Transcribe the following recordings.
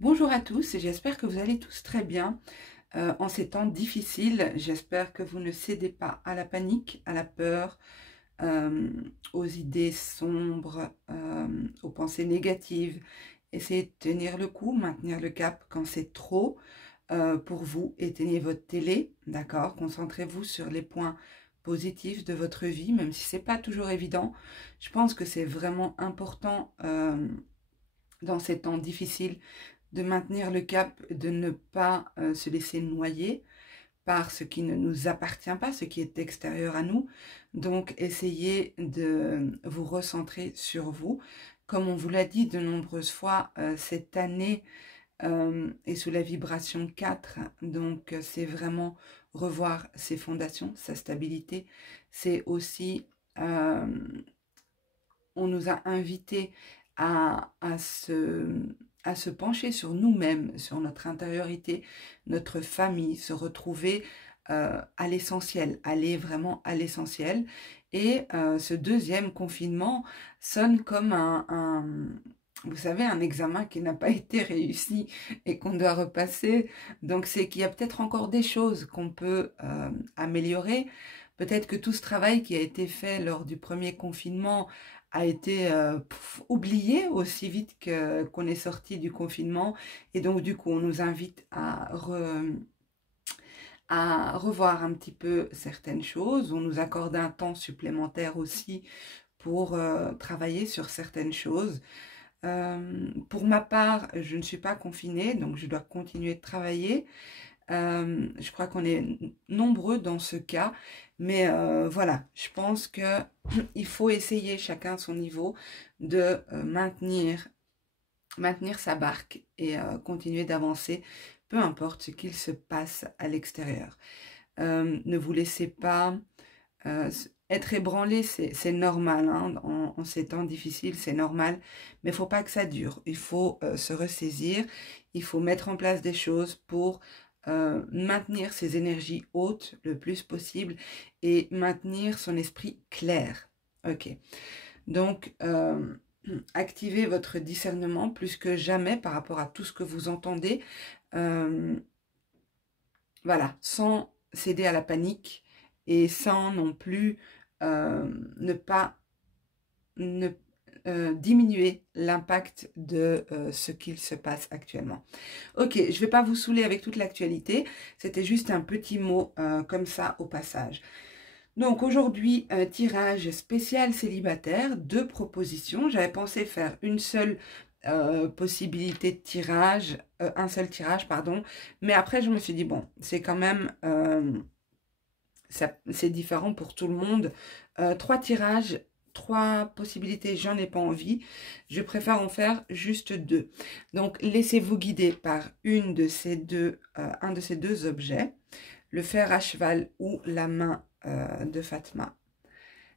Bonjour à tous et j'espère que vous allez tous très bien en ces temps difficiles. J'espère que vous ne cédez pas à la panique, à la peur, aux idées sombres, aux pensées négatives. Essayez de tenir le coup, maintenir le cap quand c'est trop pour vous. Éteignez votre télé, d'accord? Concentrez-vous sur les points positifs de votre vie, même si c'est pas toujours évident. Je pense que c'est vraiment important dans ces temps difficiles de maintenir le cap, de ne pas se laisser noyer par ce qui ne nous appartient pas, ce qui est extérieur à nous. Donc, essayez de vous recentrer sur vous. Comme on vous l'a dit de nombreuses fois, cette année est sous la vibration 4. Donc, c'est vraiment revoir ses fondations, sa stabilité. C'est aussi, on nous a invités à se pencher sur nous-mêmes, sur notre intériorité, notre famille, se retrouver à l'essentiel, aller vraiment à l'essentiel. Et ce deuxième confinement sonne comme vous savez, un examen qui n'a pas été réussi et qu'on doit repasser. Donc c'est qu'il y a peut-être encore des choses qu'on peut améliorer. Peut-être que tout ce travail qui a été fait lors du premier confinement a été oublié aussi vite qu'on est sorti du confinement. Et donc, du coup, on nous invite à revoir un petit peu certaines choses. On nous accorde un temps supplémentaire aussi pour travailler sur certaines choses. Pour ma part, je ne suis pas confinée, donc je dois continuer de travailler. Je crois qu'on est nombreux dans ce cas, mais voilà, je pense que il faut essayer chacun à son niveau de maintenir sa barque et continuer d'avancer, peu importe ce qu'il se passe à l'extérieur. Ne vous laissez pas être ébranlé, c'est normal, hein, en ces temps difficiles, c'est normal, mais il ne faut pas que ça dure. Il faut se ressaisir, il faut mettre en place des choses pour maintenir ses énergies hautes le plus possible et maintenir son esprit clair. Ok, donc activez votre discernement plus que jamais par rapport à tout ce que vous entendez. Voilà, sans céder à la panique et sans non plus ne pas diminuer l'impact de ce qu'il se passe actuellement. Ok, je ne vais pas vous saouler avec toute l'actualité, c'était juste un petit mot comme ça au passage. Donc aujourd'hui, tirage spécial célibataire, 2 propositions. J'avais pensé faire une seule possibilité de tirage, un seul tirage, pardon. Mais après, je me suis dit, bon, c'est quand même, c'est différent pour tout le monde. 3 tirages, 3 possibilités, j'en ai pas envie. Je préfère en faire juste 2. Donc, laissez-vous guider par un de ces deux objets, le fer à cheval ou la main de Fatma.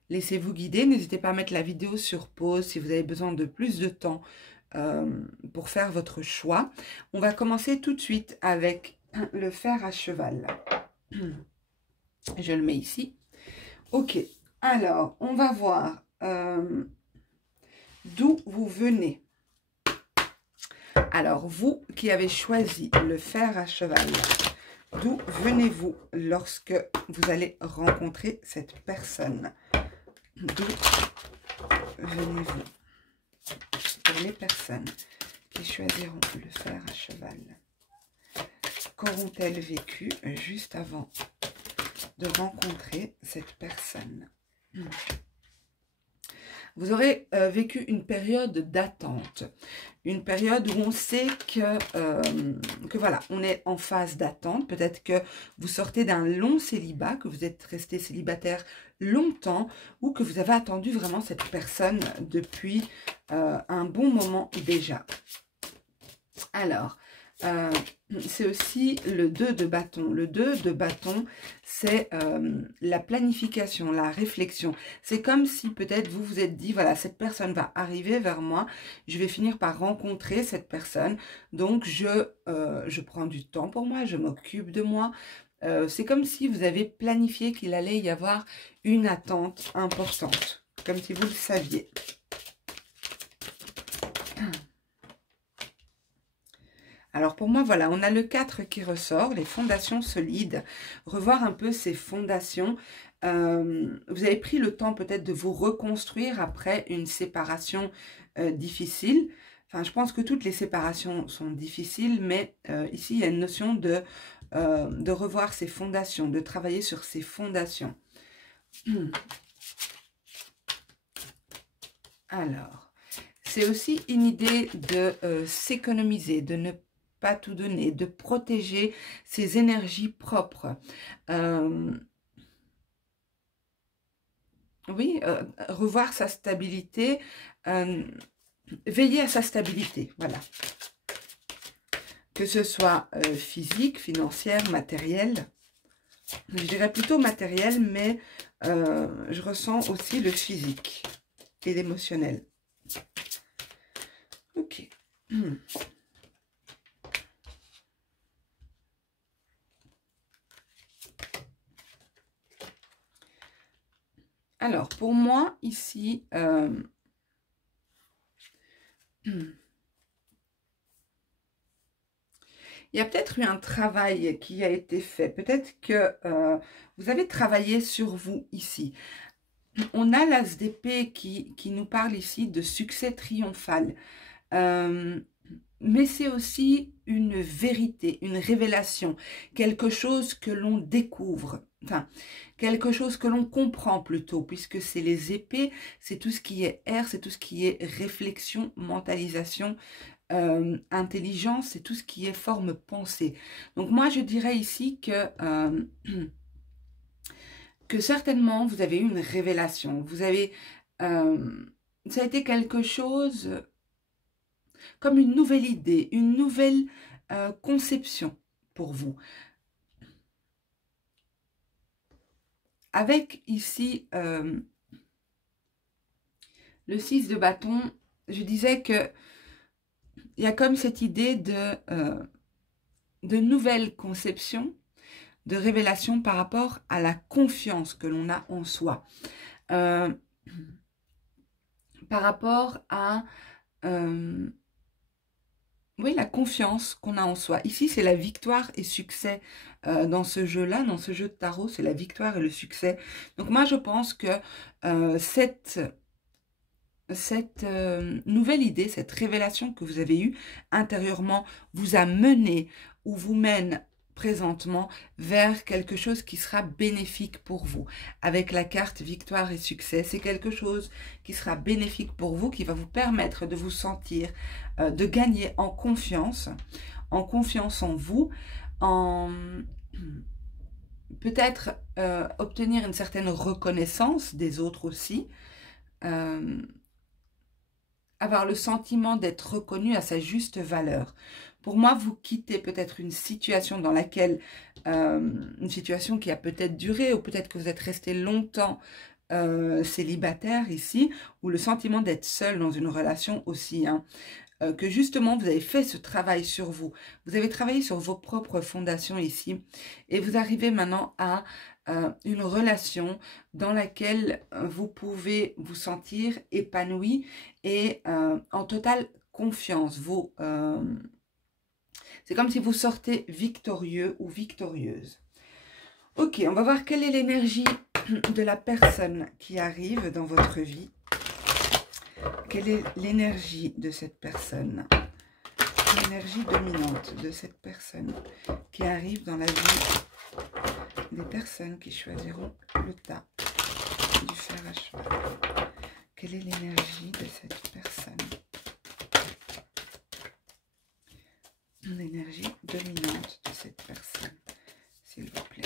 Laissez-vous guider, n'hésitez pas à mettre la vidéo sur pause si vous avez besoin de plus de temps pour faire votre choix. On va commencer tout de suite avec le fer à cheval. Je le mets ici. Ok, alors on va voir d'où vous venez. Alors vous qui avez choisi le fer à cheval, d'où venez-vous lorsque vous allez rencontrer cette personne? D'où venez-vous pour les personnes qui choisiront le fer à cheval? Qu'auront-elles vécu juste avant de rencontrer cette personne? Vous aurez vécu une période d'attente, une période où on sait que voilà, on est en phase d'attente. Peut-être que vous sortez d'un long célibat, que vous êtes resté célibataire longtemps ou que vous avez attendu vraiment cette personne depuis un bon moment déjà. Alors, c'est aussi le 2 de bâton. Le 2 de bâton, c'est la planification, la réflexion. C'est comme si peut-être vous vous êtes dit, voilà, cette personne va arriver vers moi, je vais finir par rencontrer cette personne, donc je prends du temps pour moi, je m'occupe de moi. C'est comme si vous avez planifié qu'il allait y avoir une attente importante, comme si vous le saviez. Alors pour moi, voilà, on a le 4 qui ressort, les fondations solides. Revoir un peu ces fondations. Vous avez pris le temps peut-être de vous reconstruire après une séparation difficile. Enfin, je pense que toutes les séparations sont difficiles, mais ici, il y a une notion de revoir ses fondations, de travailler sur ses fondations. Alors, c'est aussi une idée de s'économiser, de ne pas tout donner, de protéger ses énergies propres. Oui, revoir sa stabilité, veiller à sa stabilité, voilà. Que ce soit physique, financière, matérielle. Je dirais plutôt matériel, mais je ressens aussi le physique et l'émotionnel. Ok. Alors, pour moi, ici, il y a peut-être eu un travail qui a été fait. Peut-être que vous avez travaillé sur vous ici. On a l'as d'épée qui nous parle ici de succès triomphal. Mais c'est aussi une vérité, une révélation, quelque chose que l'on découvre, enfin, quelque chose que l'on comprend plutôt, puisque c'est les épées, c'est tout ce qui est air, c'est tout ce qui est réflexion, mentalisation, intelligence, c'est tout ce qui est forme pensée. Donc moi, je dirais ici que certainement, vous avez eu une révélation, vous avez, ça a été quelque chose comme une nouvelle idée, une nouvelle conception pour vous. Avec ici le 6 de bâton, je disais que il y a comme cette idée de nouvelle conception, de révélation par rapport à la confiance que l'on a en soi. Par rapport à oui, la confiance qu'on a en soi. Ici, c'est la victoire et succès dans ce jeu-là, dans ce jeu de tarot, c'est la victoire et le succès. Donc moi, je pense que cette nouvelle idée, cette révélation que vous avez eue intérieurement vous a mené ou vous mène présentement vers quelque chose qui sera bénéfique pour vous. Avec la carte victoire et succès, c'est quelque chose qui sera bénéfique pour vous, qui va vous permettre de vous sentir, de gagner en confiance en vous, en peut-être obtenir une certaine reconnaissance des autres aussi, avoir le sentiment d'être reconnu à sa juste valeur. Pour moi, vous quittez peut-être une situation dans laquelle, une situation qui a peut-être duré, ou peut-être que vous êtes resté longtemps célibataire ici, ou le sentiment d'être seul dans une relation aussi, hein, que justement vous avez fait ce travail sur vous. Vous avez travaillé sur vos propres fondations ici, et vous arrivez maintenant à une relation dans laquelle vous pouvez vous sentir épanoui et en totale confiance. C'est comme si vous sortez victorieux ou victorieuse. Ok, on va voir quelle est l'énergie de la personne qui arrive dans votre vie. Quelle est l'énergie de cette personne? L'énergie dominante de cette personne qui arrive dans la vie des personnes qui choisiront le tas du fer à cheval. Quelle est l'énergie de cette personne? L'énergie dominante de cette personne, s'il vous plaît.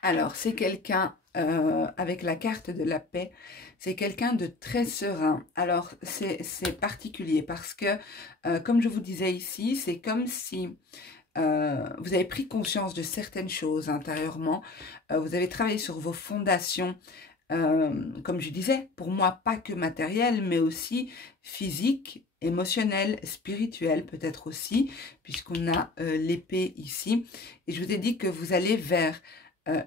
Alors, c'est quelqu'un, avec la carte de la paix, c'est quelqu'un de très serein. Alors, c'est particulier parce que, comme je vous disais ici, c'est comme si vous avez pris conscience de certaines choses intérieurement. Vous avez travaillé sur vos fondations, comme je disais, pour moi, pas que matériel, mais aussi physique, émotionnel, spirituel peut-être aussi, puisqu'on a l'épée ici. Et je vous ai dit que vous allez vers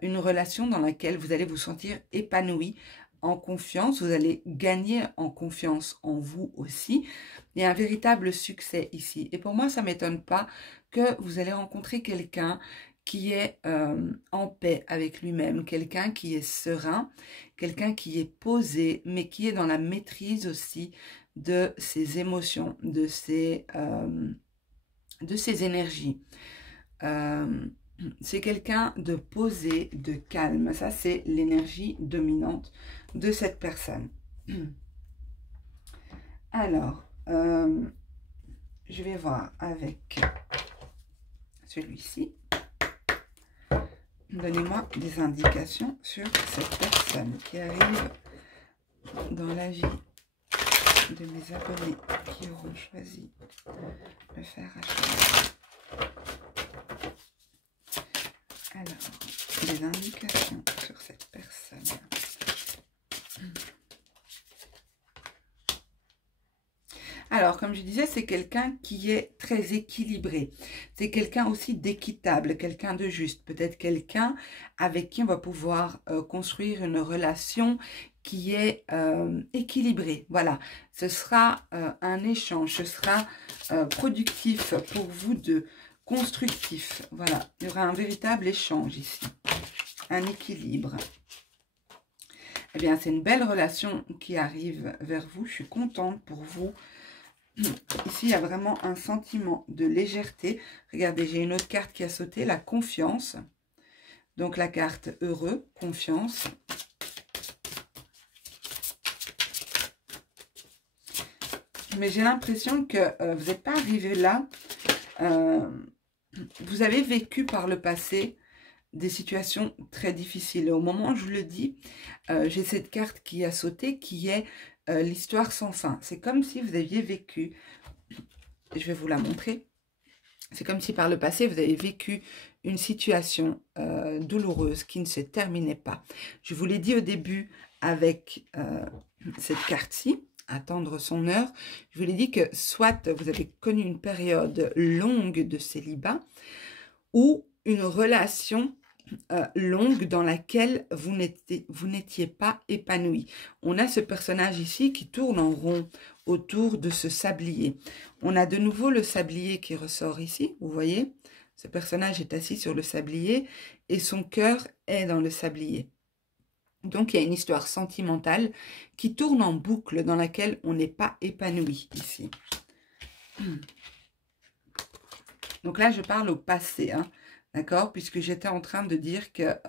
une relation dans laquelle vous allez vous sentir épanoui, en confiance, vous allez gagner en confiance en vous aussi. Il y a un véritable succès ici. Et pour moi, ça ne m'étonne pas que vous allez rencontrer quelqu'un qui est en paix avec lui-même, quelqu'un qui est serein, quelqu'un qui est posé, mais qui est dans la maîtrise aussi de ses émotions, de ses énergies. C'est quelqu'un de posé, de calme. Ça, c'est l'énergie dominante de cette personne. Alors, je vais voir avec celui-ci. Donnez-moi des indications sur cette personne qui arrive dans la vie de mes abonnés qui auront choisi le fer à cheval. Alors, des indications sur cette personne. Alors, comme je disais, c'est quelqu'un qui est très équilibré. C'est quelqu'un aussi d'équitable, quelqu'un de juste. Peut-être quelqu'un avec qui on va pouvoir construire une relation qui est équilibrée. Voilà, ce sera un échange, ce sera productif pour vous deux, constructif. Voilà, il y aura un véritable échange ici, un équilibre. Eh bien, c'est une belle relation qui arrive vers vous. Je suis contente pour vous. Ici, il y a vraiment un sentiment de légèreté. Regardez, j'ai une autre carte qui a sauté, la confiance. Donc, la carte heureux, confiance. Mais j'ai l'impression que vous n'êtes pas arrivé là. Vous avez vécu par le passé des situations très difficiles. Et au moment où je le dis, j'ai cette carte qui a sauté, qui est l'histoire sans fin. C'est comme si vous aviez vécu, je vais vous la montrer, c'est comme si par le passé, vous avez vécu une situation douloureuse qui ne se terminait pas. Je vous l'ai dit au début avec cette carte-ci, attendre son heure. Je vous l'ai dit que soit vous avez connu une période longue de célibat ou une relation longue dans laquelle vous n'étiez pas épanoui. On a ce personnage ici qui tourne en rond autour de ce sablier. On a de nouveau le sablier qui ressort ici, vous voyez. Ce personnage est assis sur le sablier et son cœur est dans le sablier. Donc, il y a une histoire sentimentale qui tourne en boucle dans laquelle on n'est pas épanoui ici. Donc là, je parle au passé, hein. D'accord? Puisque j'étais en train de dire que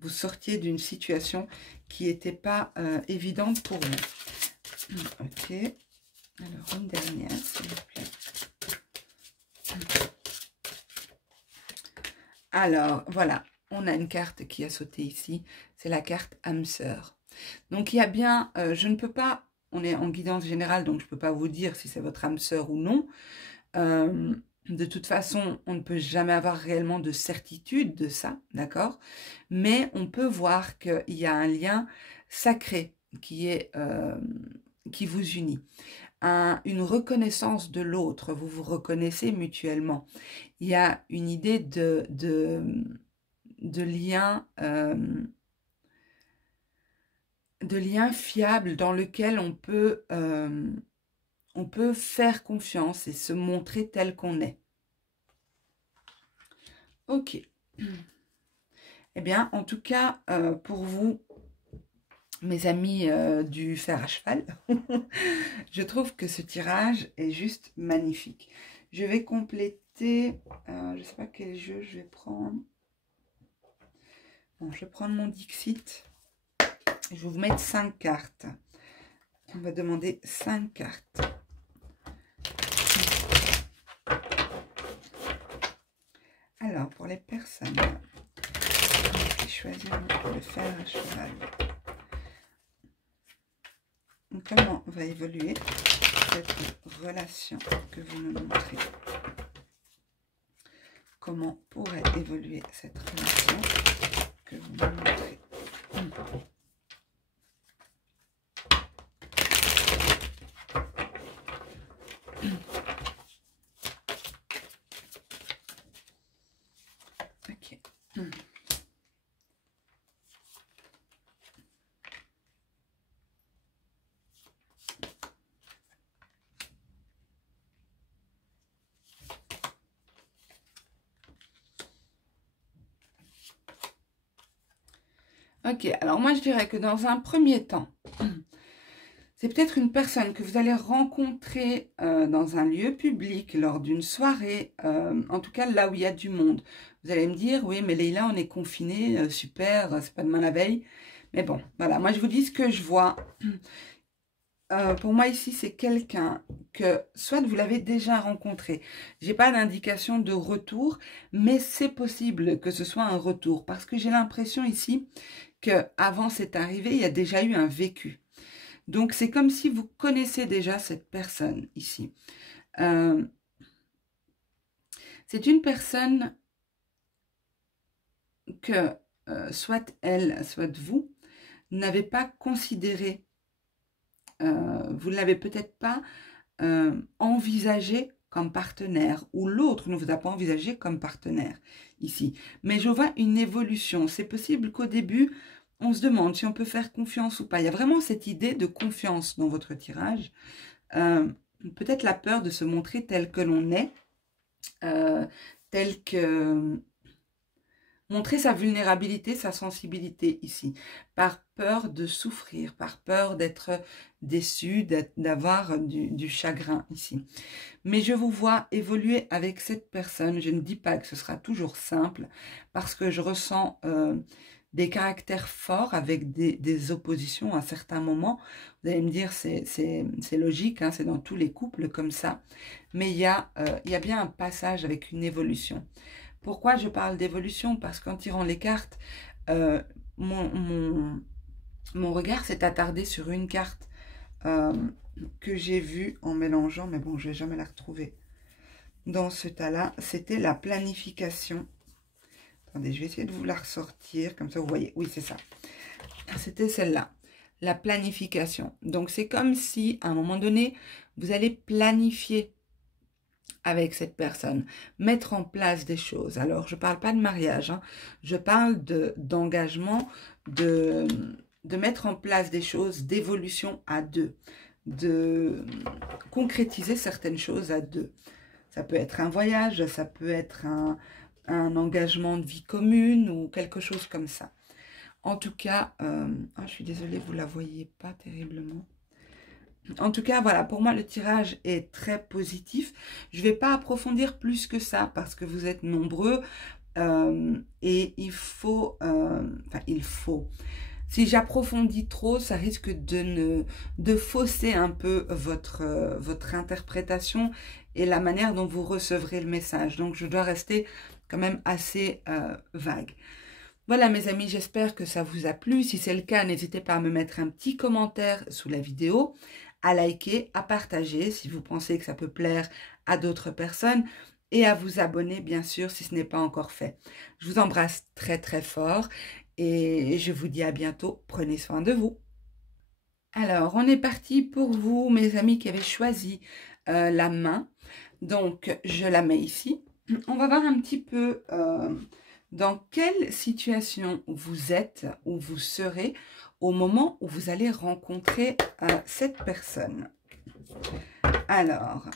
vous sortiez d'une situation qui n'était pas évidente pour vous. Ok. Alors, une dernière, s'il vous plaît. Alors, voilà. On a une carte qui a sauté ici. C'est la carte âme sœur. Donc, il y a bien... je ne peux pas... On est en guidance générale, donc je ne peux pas vous dire si c'est votre âme sœur ou non. De toute façon, on ne peut jamais avoir réellement de certitude de ça, d'accord? Mais on peut voir qu'il y a un lien sacré qui vous unit. Une reconnaissance de l'autre, vous vous reconnaissez mutuellement. Il y a une idée de lien... de lien fiable dans lequel on peut faire confiance et se montrer tel qu'on est. Ok. Eh bien, en tout cas, pour vous, mes amis du fer à cheval, je trouve que ce tirage est juste magnifique. Je vais compléter, je ne sais pas quel jeu je vais prendre. Bon, je vais prendre mon Dixit. Je vais vous mettre 5 cartes. On va demander 5 cartes. Alors, pour les personnes qui choisissent le fer à cheval, comment va évoluer cette relation que vous me montrez? Comment pourrait évoluer cette relation que vous me montrez? Ok. Ok, alors moi je dirais que dans un premier temps, c'est peut-être une personne que vous allez rencontrer dans un lieu public, lors d'une soirée, en tout cas là où il y a du monde. Vous allez me dire, oui, mais Leïla, on est confinés, super, c'est pas demain la veille. Mais bon, voilà, moi je vous dis ce que je vois. Pour moi ici, c'est quelqu'un que soit vous l'avez déjà rencontré. J'ai pas d'indication de retour, mais c'est possible que ce soit un retour parce que j'ai l'impression ici que avant c'est arrivé, il y a déjà eu un vécu. Donc, c'est comme si vous connaissez déjà cette personne ici. C'est une personne que, soit elle, soit vous, n'avez pas considéré, vous ne l'avez peut-être pas envisagé comme partenaire, ou l'autre ne vous a pas envisagé comme partenaire ici. Mais je vois une évolution. C'est possible qu'au début, on se demande si on peut faire confiance ou pas. Il y a vraiment cette idée de confiance dans votre tirage. Peut-être la peur de se montrer tel que l'on est, tel que montrer sa vulnérabilité, sa sensibilité ici, par peur de souffrir, par peur d'être déçu, d'avoir du chagrin ici. Mais je vous vois évoluer avec cette personne. Je ne dis pas que ce sera toujours simple, parce que je ressens des caractères forts avec des oppositions à certains moments. Vous allez me dire, c'est logique, hein, c'est dans tous les couples comme ça. Mais il y a bien un passage avec une évolution. Pourquoi je parle d'évolution? Parce qu'en tirant les cartes, mon regard s'est attardé sur une carte que j'ai vue en mélangeant, mais bon, je ne vais jamais la retrouver dans ce tas-là. C'était la planification. Attendez, je vais essayer de vous la ressortir, comme ça vous voyez. Oui, c'est ça. C'était celle-là, la planification. Donc, c'est comme si, à un moment donné, vous allez planifier avec cette personne, mettre en place des choses. Alors, je ne parle pas de mariage, hein. Je parle d'engagement, de mettre en place des choses, d'évolution à deux, de concrétiser certaines choses à deux. Ça peut être un voyage, ça peut être un engagement de vie commune ou quelque chose comme ça. En tout cas, je suis désolée, vous ne la voyez pas terriblement. En tout cas, voilà, pour moi, le tirage est très positif. Je ne vais pas approfondir plus que ça parce que vous êtes nombreux et il faut... Si j'approfondis trop, ça risque de fausser un peu votre interprétation et la manière dont vous recevrez le message. Donc, je dois rester quand même assez vague. Voilà mes amis, j'espère que ça vous a plu. Si c'est le cas, n'hésitez pas à me mettre un petit commentaire sous la vidéo, à liker, à partager si vous pensez que ça peut plaire à d'autres personnes et à vous abonner bien sûr si ce n'est pas encore fait. Je vous embrasse très très fort et je vous dis à bientôt. Prenez soin de vous. Alors, on est parti pour vous mes amis qui avaient choisi la main. Donc, je la mets ici. On va voir un petit peu... dans quelle situation vous êtes ou vous serez au moment où vous allez rencontrer cette personne. Alors,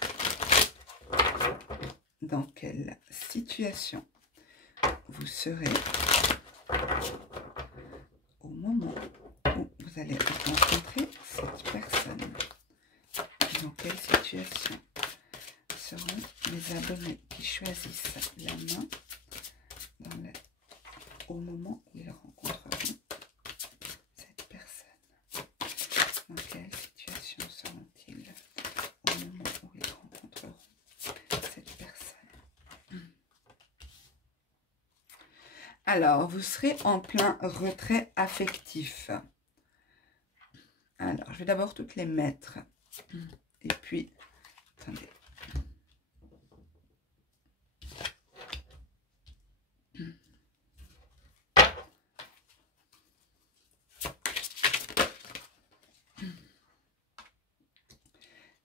dans quelle situation vous serez au moment où vous allez rencontrer cette personne? Dans quelle situation seront les abonnés qui choisissent la main au moment où ils rencontreront cette personne? Dans quelle situation seront-ils au moment où ils rencontreront cette personne? Alors, vous serez en plein retrait affectif. Alors, je vais d'abord toutes les mettre. Et puis, attendez.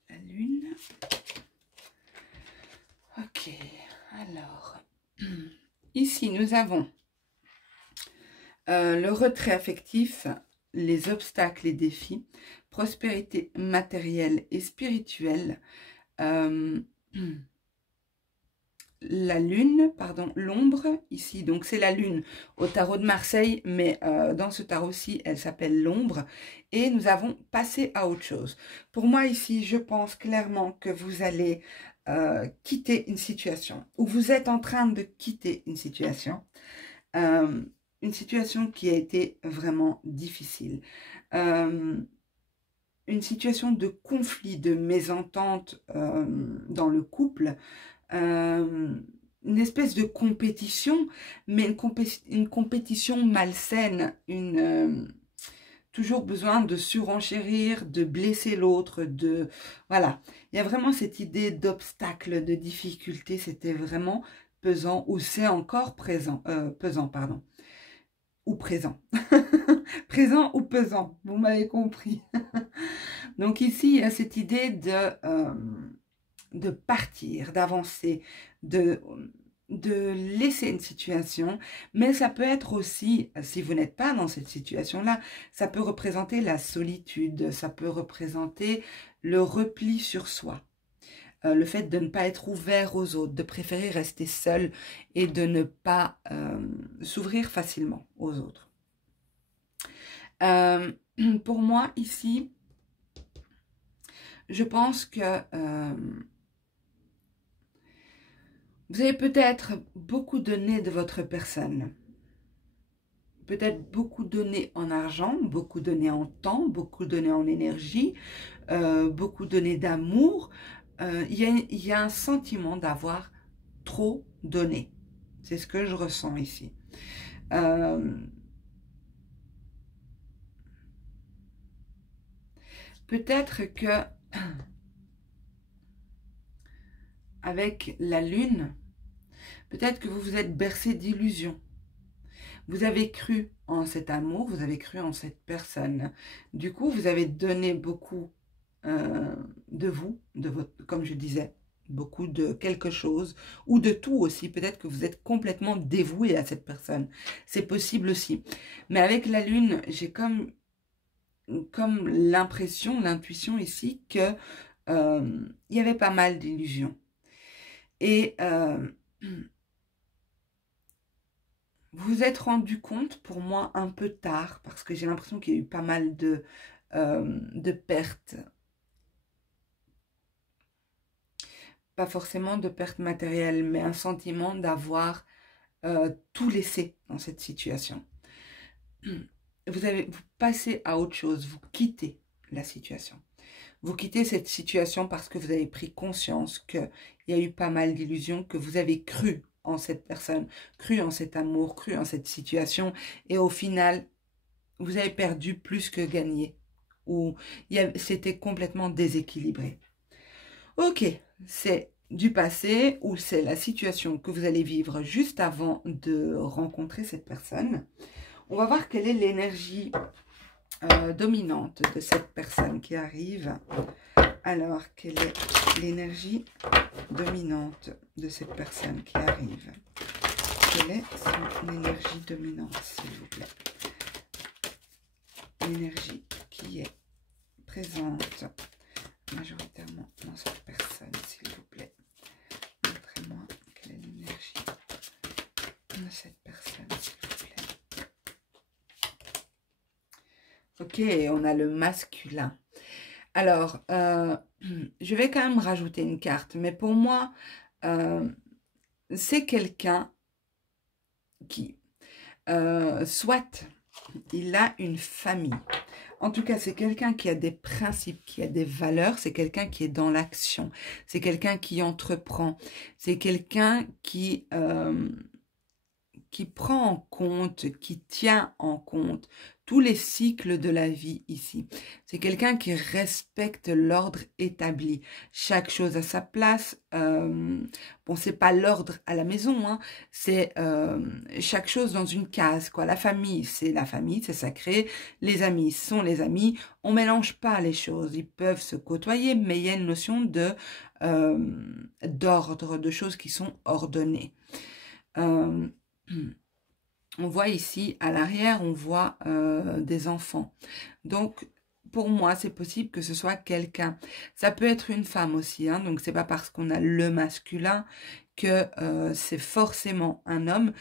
La lune. Ok, alors, ici nous avons le retrait affectif, les obstacles et défis, prospérité matérielle et spirituelle, la lune, pardon, l'ombre ici. Donc c'est la lune au tarot de Marseille, mais dans ce tarot-ci, elle s'appelle l'ombre. Et nous avons passé à autre chose. Pour moi ici, je pense clairement que vous allez quitter une situation, ou vous êtes en train de quitter une situation qui a été vraiment difficile. Une situation de conflit, de mésentente dans le couple, une espèce de compétition, mais une compétition malsaine, toujours besoin de surenchérir, de blesser l'autre, voilà. Il y a vraiment cette idée d'obstacle, de difficulté, c'était vraiment pesant, ou c'est encore pesant, pardon, ou présent. Présent ou pesant, vous m'avez compris. Donc ici, il y a cette idée de partir, d'avancer, de laisser une situation, mais ça peut être aussi, si vous n'êtes pas dans cette situation-là, ça peut représenter la solitude, ça peut représenter le repli sur soi, le fait de ne pas être ouvert aux autres, de préférer rester seul et de ne pas s'ouvrir facilement aux autres. Pour moi, ici, je pense que vous avez peut-être beaucoup donné de votre personne. Peut-être beaucoup donné en argent, beaucoup donné en temps, beaucoup donné en énergie, beaucoup donné d'amour. Il y a un sentiment d'avoir trop donné. C'est ce que je ressens ici. Peut-être que avec la lune, peut-être que vous vous êtes bercé d'illusions. Vous avez cru en cet amour, vous avez cru en cette personne. Du coup, vous avez donné beaucoup de vous, de votre, comme je disais, beaucoup de quelque chose, ou de tout aussi. Peut-être que vous êtes complètement dévoué à cette personne. C'est possible aussi. Mais avec la lune, j'ai comme l'impression, l'intuition ici, que il y avait pas mal d'illusions. Et vous vous êtes rendu compte, pour moi, un peu tard, parce que j'ai l'impression qu'il y a eu pas mal de pertes. Pas forcément de pertes matérielles, mais un sentiment d'avoir tout laissé dans cette situation. Vous passez à autre chose, vous quittez la situation. Vous quittez cette situation parce que vous avez pris conscience qu'il y a eu pas mal d'illusions, que vous avez cru en cette personne, cru en cet amour, cru en cette situation, et au final, vous avez perdu plus que gagné, ou c'était complètement déséquilibré. Ok, c'est du passé, ou c'est la situation que vous allez vivre juste avant de rencontrer cette personne. On va voir quelle est l'énergie dominante de cette personne qui arrive. Alors, quelle est l'énergie dominante de cette personne qui arrive? Quelle est son énergie dominante, s'il vous plaît? L'énergie qui est présente majoritairement dans cette personne, s'il vous plaît. Montrez-moi quelle est l'énergie de cette personne, s'il vous plaît. Ok, on a le masculin. Alors, je vais quand même rajouter une carte, mais pour moi, c'est quelqu'un qui, soit il a une famille. En tout cas, c'est quelqu'un qui a des principes, qui a des valeurs, c'est quelqu'un qui est dans l'action, c'est quelqu'un qui entreprend, c'est quelqu'un qui prend en compte, qui tient en compte tous les cycles de la vie ici. C'est quelqu'un qui respecte l'ordre établi. Chaque chose à sa place. Bon, c'est pas l'ordre à la maison, hein, c'est chaque chose dans une case, quoi. La famille, c'est sacré. Les amis sont les amis. On mélange pas les choses. Ils peuvent se côtoyer, mais il y a une notion d'ordre, de choses qui sont ordonnées. On voit ici, à l'arrière, on voit des enfants. Donc, pour moi, c'est possible que ce soit quelqu'un. Ça peut être une femme aussi, hein, donc c'est pas parce qu'on a le masculin que c'est forcément un homme.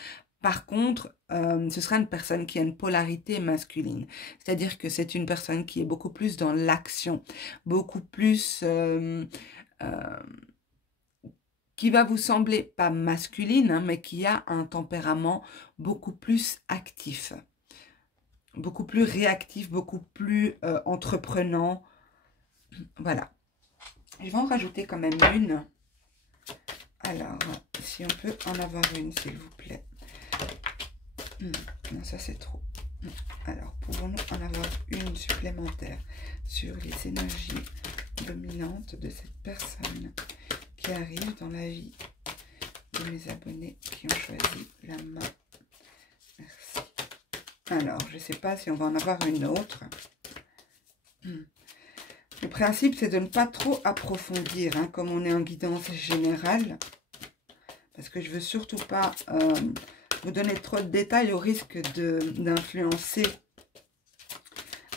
Par contre, ce sera une personne qui a une polarité masculine. C'est-à-dire que c'est une personne qui est beaucoup plus dans l'action, beaucoup plus... qui va vous sembler pas masculine, hein, mais qui a un tempérament beaucoup plus actif, beaucoup plus réactif, beaucoup plus entreprenant. Voilà. Je vais en rajouter quand même une. Alors, si on peut en avoir une, s'il vous plaît. Non, ça c'est trop. Alors, pouvons-nous en avoir une supplémentaire sur les énergies dominantes de cette personne qui arrive dans la vie de mes abonnés qui ont choisi la main? Merci. Alors, je ne sais pas si on va en avoir une autre. Le principe, c'est de ne pas trop approfondir, hein, comme on est en guidance générale. Parce que je ne veux surtout pas vous donner trop de détails au risque d'influencer.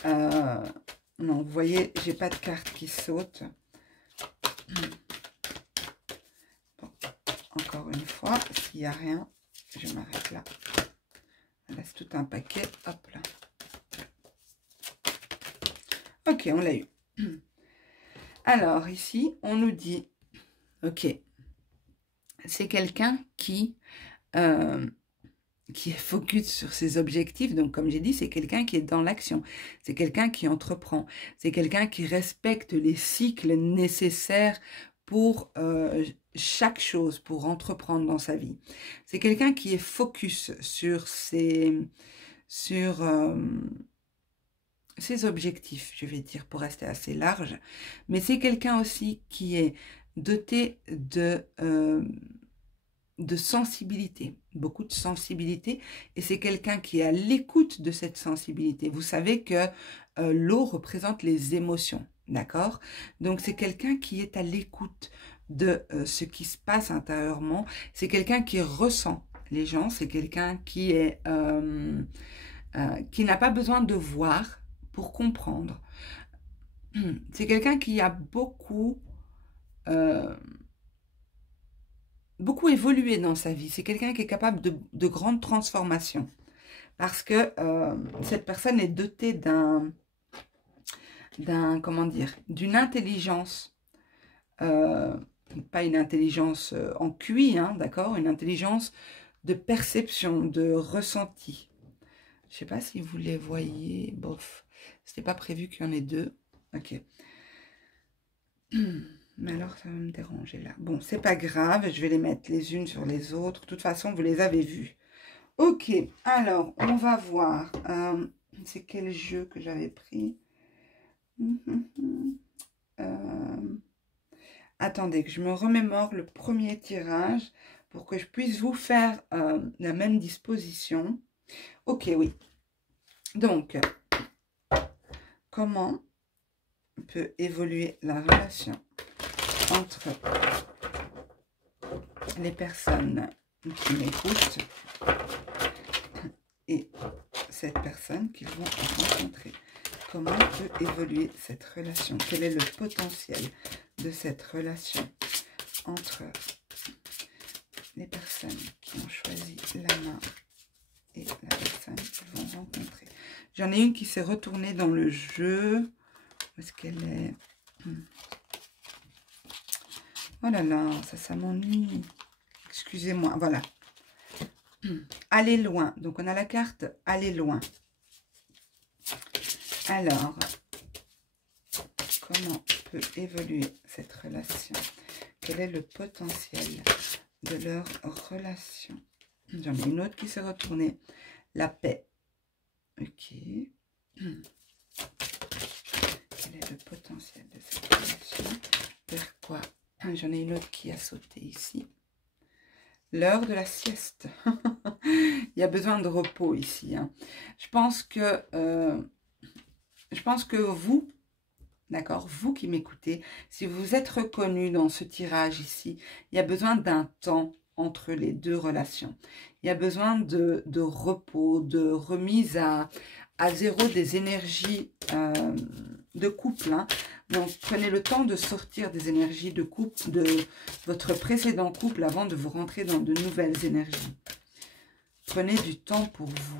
Non, vous voyez, j'ai pas de carte qui saute. Bon, encore une fois, s'il n'y a rien, je m'arrête là. Là, c'est tout un paquet. Hop là. Ok, on l'a eu. Alors, ici, on nous dit, ok, c'est quelqu'un qui est focus sur ses objectifs. Donc, comme j'ai dit, c'est quelqu'un qui est dans l'action. C'est quelqu'un qui entreprend. C'est quelqu'un qui respecte les cycles nécessaires pour chaque chose, pour entreprendre dans sa vie. C'est quelqu'un qui est focus sur ses objectifs, je vais dire, pour rester assez large. Mais c'est quelqu'un aussi qui est doté de sensibilité, beaucoup de sensibilité, et c'est quelqu'un qui est à l'écoute de cette sensibilité. Vous savez que l'eau représente les émotions, d'accord? Donc c'est quelqu'un qui est à l'écoute de ce qui se passe intérieurement, c'est quelqu'un qui ressent les gens, c'est quelqu'un qui est qui n'a pas besoin de voir pour comprendre. C'est quelqu'un qui a beaucoup évolué dans sa vie. C'est quelqu'un qui est capable de grandes transformations. Parce que cette personne est dotée d'une intelligence, pas une intelligence en QI, hein, d'accord, une intelligence de perception, de ressenti. Je ne sais pas si vous les voyez, bof, c'était pas prévu qu'il y en ait deux, ok. Mais alors, ça va me déranger là. Bon, c'est pas grave, je vais les mettre les unes sur les autres. De toute façon, vous les avez vues. Ok, alors, on va voir. C'est quel jeu que j'avais pris? Attendez, que je me remémore le premier tirage pour que je puisse vous faire la même disposition. Ok, oui. Donc, comment peut évoluer la relation entre les personnes qui m'écoutent et cette personne qu'ils vont rencontrer? Comment peut évoluer cette relation? Quel est le potentiel de cette relation entre les personnes qui ont choisi la main et la personne qu'ils vont rencontrer? J'en ai une qui s'est retournée dans le jeu. Où est-ce qu'elle est? Oh là là, ça m'ennuie. Excusez-moi, voilà. Aller loin. Donc, on a la carte aller loin. Alors, comment peut évoluer cette relation? Quel est le potentiel de leur relation? J'en ai une autre qui s'est retournée. La paix. Ok. Quel est le potentiel de cette relation? Vers quoi? J'en ai une autre qui a sauté ici. L'heure de la sieste. Il y a besoin de repos ici. Hein. Je pense que vous, d'accord, vous qui m'écoutez, si vous êtes reconnu dans ce tirage ici, il y a besoin d'un temps entre les deux relations. Il y a besoin de repos, de remise à zéro des énergies de couple, hein. Donc, prenez le temps de sortir des énergies de couple, de votre précédent couple avant de vous rentrer dans de nouvelles énergies. Prenez du temps pour vous.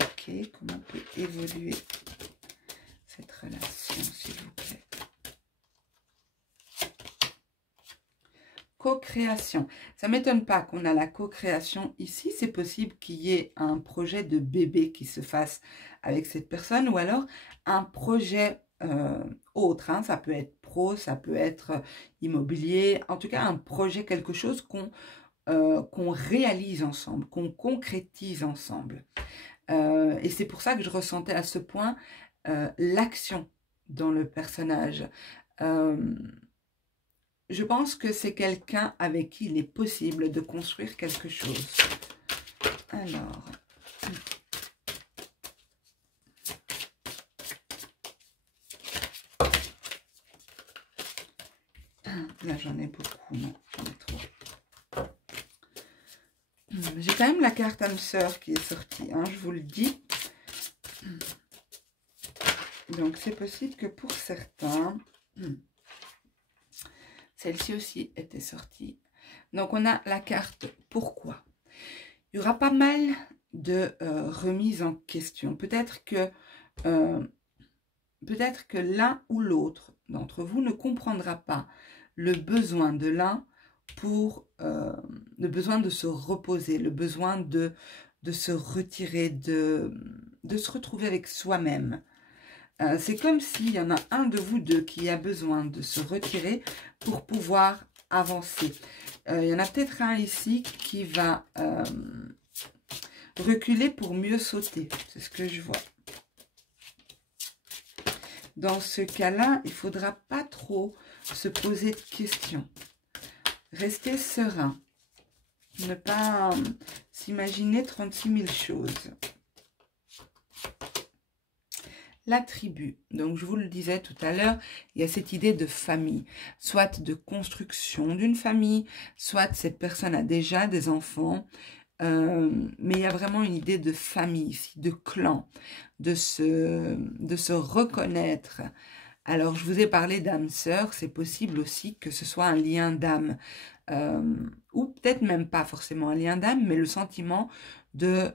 Ok, comment peut évoluer cette relation, s'il vous plaît? Co-création. Ça ne m'étonne pas qu'on a la co-création ici. C'est possible qu'il y ait un projet de bébé qui se fasse avec cette personne ou alors un projet autre. Hein. Ça peut être pro, ça peut être immobilier. En tout cas, un projet, quelque chose qu'on réalise ensemble, qu'on concrétise ensemble. Et c'est pour ça que je ressentais à ce point l'action dans le personnage. Je pense que c'est quelqu'un avec qui il est possible de construire quelque chose. Alors... Là, j'en ai beaucoup, non, j'en ai trop. J'ai quand même la carte âme sœur qui est sortie, hein, je vous le dis. Donc, c'est possible que pour certains... Celle-ci aussi était sortie. Donc, on a la carte « Pourquoi ?» Il y aura pas mal de remises en question. Peut-être que l'un ou l'autre d'entre vous ne comprendra pas le besoin de l'un pour le besoin de se reposer, le besoin de se retirer, de se retrouver avec soi-même. C'est comme s'il y en a un de vous deux qui a besoin de se retirer pour pouvoir avancer. Il y en a peut-être un ici qui va reculer pour mieux sauter. C'est ce que je vois. Dans ce cas-là, il ne faudra pas trop se poser de questions. Restez serein. Ne pas s'imaginer 36 000 choses. La tribu, donc je vous le disais tout à l'heure, il y a cette idée de famille, soit de construction d'une famille, soit cette personne a déjà des enfants, mais il y a vraiment une idée de famille ici, de clan, de se reconnaître. Alors je vous ai parlé d'âme sœur, c'est possible aussi que ce soit un lien d'âme, ou peut-être même pas forcément un lien d'âme, mais le sentiment de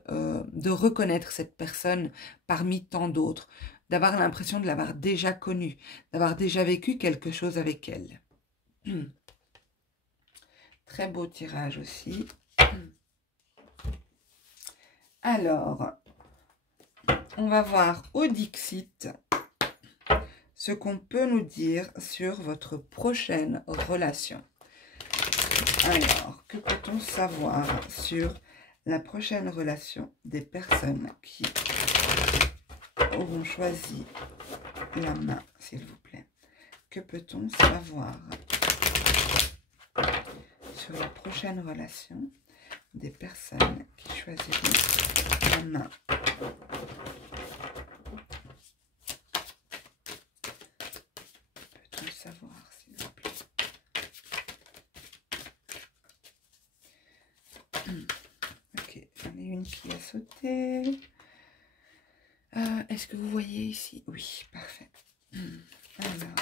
reconnaître cette personne parmi tant d'autres, d'avoir l'impression de l'avoir déjà connue, d'avoir déjà vécu quelque chose avec elle. Très beau tirage aussi. Alors, on va voir au Dixit ce qu'on peut nous dire sur votre prochaine relation. Alors, que peut-on savoir sur la prochaine relation des personnes qui auront choisi la main, s'il vous plaît? Que peut-on savoir sur la prochaine relation des personnes qui choisiront la main? Peut-on savoir, s'il vous plaît? Ok, j'en ai une qui a sauté. Est-ce que vous voyez ici? Oui, parfait. Alors.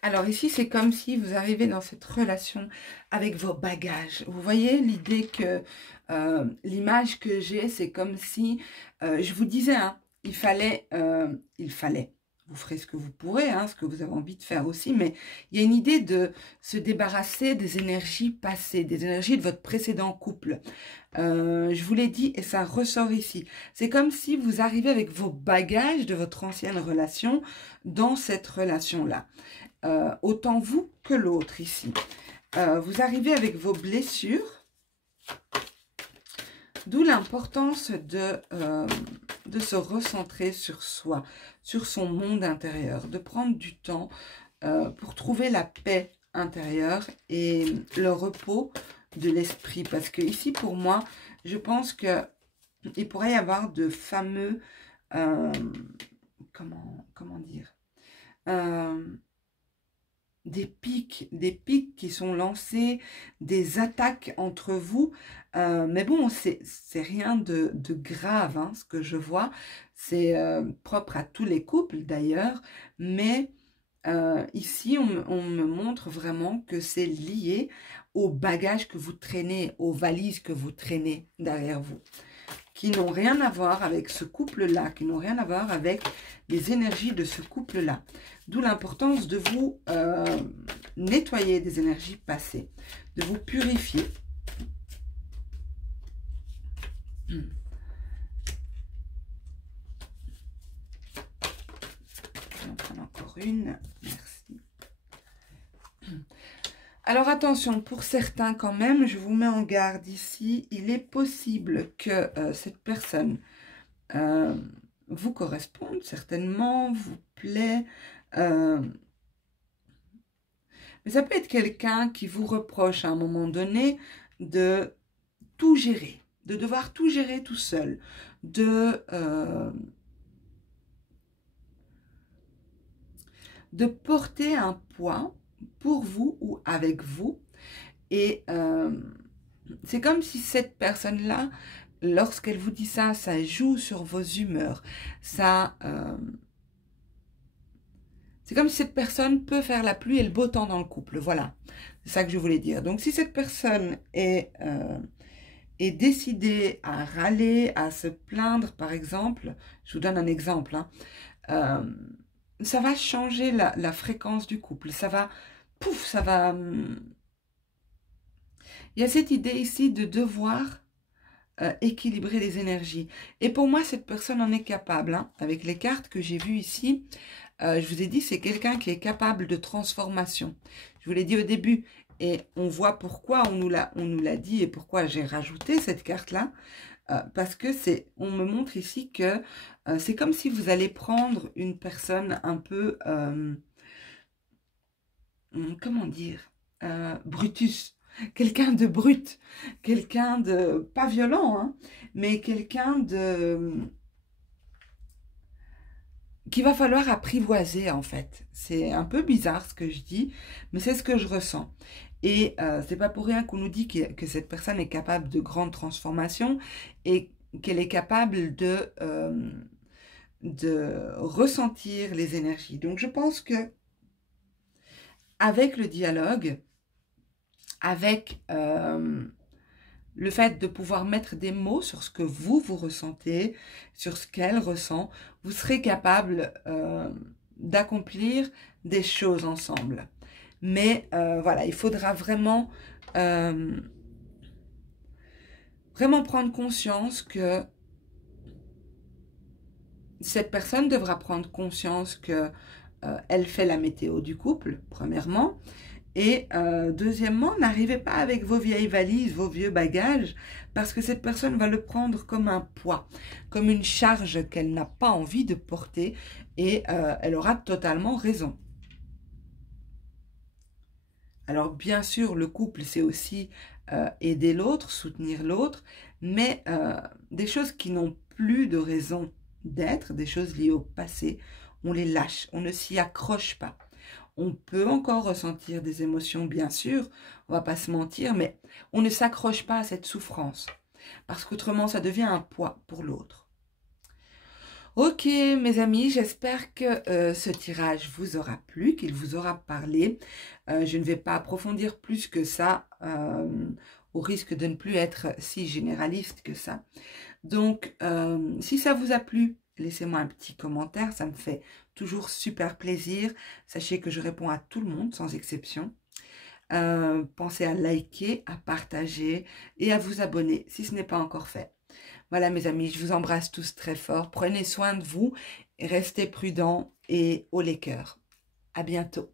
Alors ici, c'est comme si vous arrivez dans cette relation avec vos bagages. Vous voyez l'idée que, l'image que j'ai, c'est comme si, je vous disais, hein, il fallait, vous ferez ce que vous pourrez, hein, ce que vous avez envie de faire aussi, mais il y a une idée de se débarrasser des énergies passées, des énergies de votre précédent couple. Je vous l'ai dit et ça ressort ici. C'est comme si vous arrivez avec vos bagages de votre ancienne relation dans cette relation-là. Autant vous que l'autre ici. Vous arrivez avec vos blessures, d'où l'importance de se recentrer sur soi, sur son monde intérieur, de prendre du temps pour trouver la paix intérieure et le repos de l'esprit. Parce que ici, pour moi, je pense que il pourrait y avoir de fameux... comment dire des pics qui sont lancés, des attaques entre vous. Mais bon, c'est rien de grave, hein, ce que je vois. C'est propre à tous les couples d'ailleurs. Mais ici, on me montre vraiment que c'est lié aux bagages que vous traînez, aux valises que vous traînez derrière vous, qui n'ont rien à voir avec ce couple-là, qui n'ont rien à voir avec les énergies de ce couple-là. D'où l'importance de vous nettoyer des énergies passées, de vous purifier. Je vais en prendre encore une. Merci. Alors attention, pour certains quand même, je vous mets en garde ici. Il est possible que cette personne vous corresponde, certainement, vous plaît. Mais ça peut être quelqu'un qui vous reproche à un moment donné de tout gérer, de devoir tout gérer tout seul, de porter un poids pour vous ou avec vous. Et c'est comme si cette personne-là, lorsqu'elle vous dit ça, ça joue sur vos humeurs. Ça, c'est comme si cette personne peut faire la pluie et le beau temps dans le couple. Voilà, c'est ça que je voulais dire. Donc, si cette personne est décidée à râler, à se plaindre, par exemple, je vous donne un exemple, hein, ça va changer la fréquence du couple. Ça va, pouf, ça va... Il y a cette idée ici de devoir équilibrer les énergies. Et pour moi, cette personne en est capable. Hein. Avec les cartes que j'ai vues ici, je vous ai dit, c'est quelqu'un qui est capable de transformation. Je vous l'ai dit au début. Et on voit pourquoi on nous l'a dit et pourquoi j'ai rajouté cette carte-là. Parce que on me montre ici que c'est comme si vous allez prendre une personne un peu, comment dire, Brutus. Quelqu'un de brut, quelqu'un de, pas violent, hein, mais quelqu'un de... qu'il va falloir apprivoiser en fait. C'est un peu bizarre ce que je dis, mais c'est ce que je ressens. Et c'est pas pour rien qu'on nous dit que cette personne est capable de grandes transformations et qu'elle est capable de ressentir les énergies. Donc je pense que avec le dialogue, avec le fait de pouvoir mettre des mots sur ce que vous ressentez, sur ce qu'elle ressent, vous serez capable d'accomplir des choses ensemble. Mais voilà, il faudra vraiment, vraiment prendre conscience que cette personne devra prendre conscience que elle fait la météo du couple, premièrement. Et deuxièmement, n'arrivez pas avec vos vieilles valises, vos vieux bagages, parce que cette personne va le prendre comme un poids, comme une charge qu'elle n'a pas envie de porter, et elle aura totalement raison. Alors bien sûr, le couple, c'est aussi aider l'autre, soutenir l'autre, mais des choses qui n'ont plus de raison d'être, des choses liées au passé, on les lâche, on ne s'y accroche pas. On peut encore ressentir des émotions, bien sûr, on va pas se mentir, mais on ne s'accroche pas à cette souffrance, parce qu'autrement, ça devient un poids pour l'autre. Ok, mes amis, j'espère que ce tirage vous aura plu, qu'il vous aura parlé. Je ne vais pas approfondir plus que ça, au risque de ne plus être si généraliste que ça. Donc, si ça vous a plu, laissez-moi un petit commentaire, ça me fait toujours super plaisir. Sachez que je réponds à tout le monde, sans exception. Pensez à liker, à partager et à vous abonner si ce n'est pas encore fait. Voilà mes amis, je vous embrasse tous très fort. Prenez soin de vous, restez prudents et haut les cœurs. À bientôt.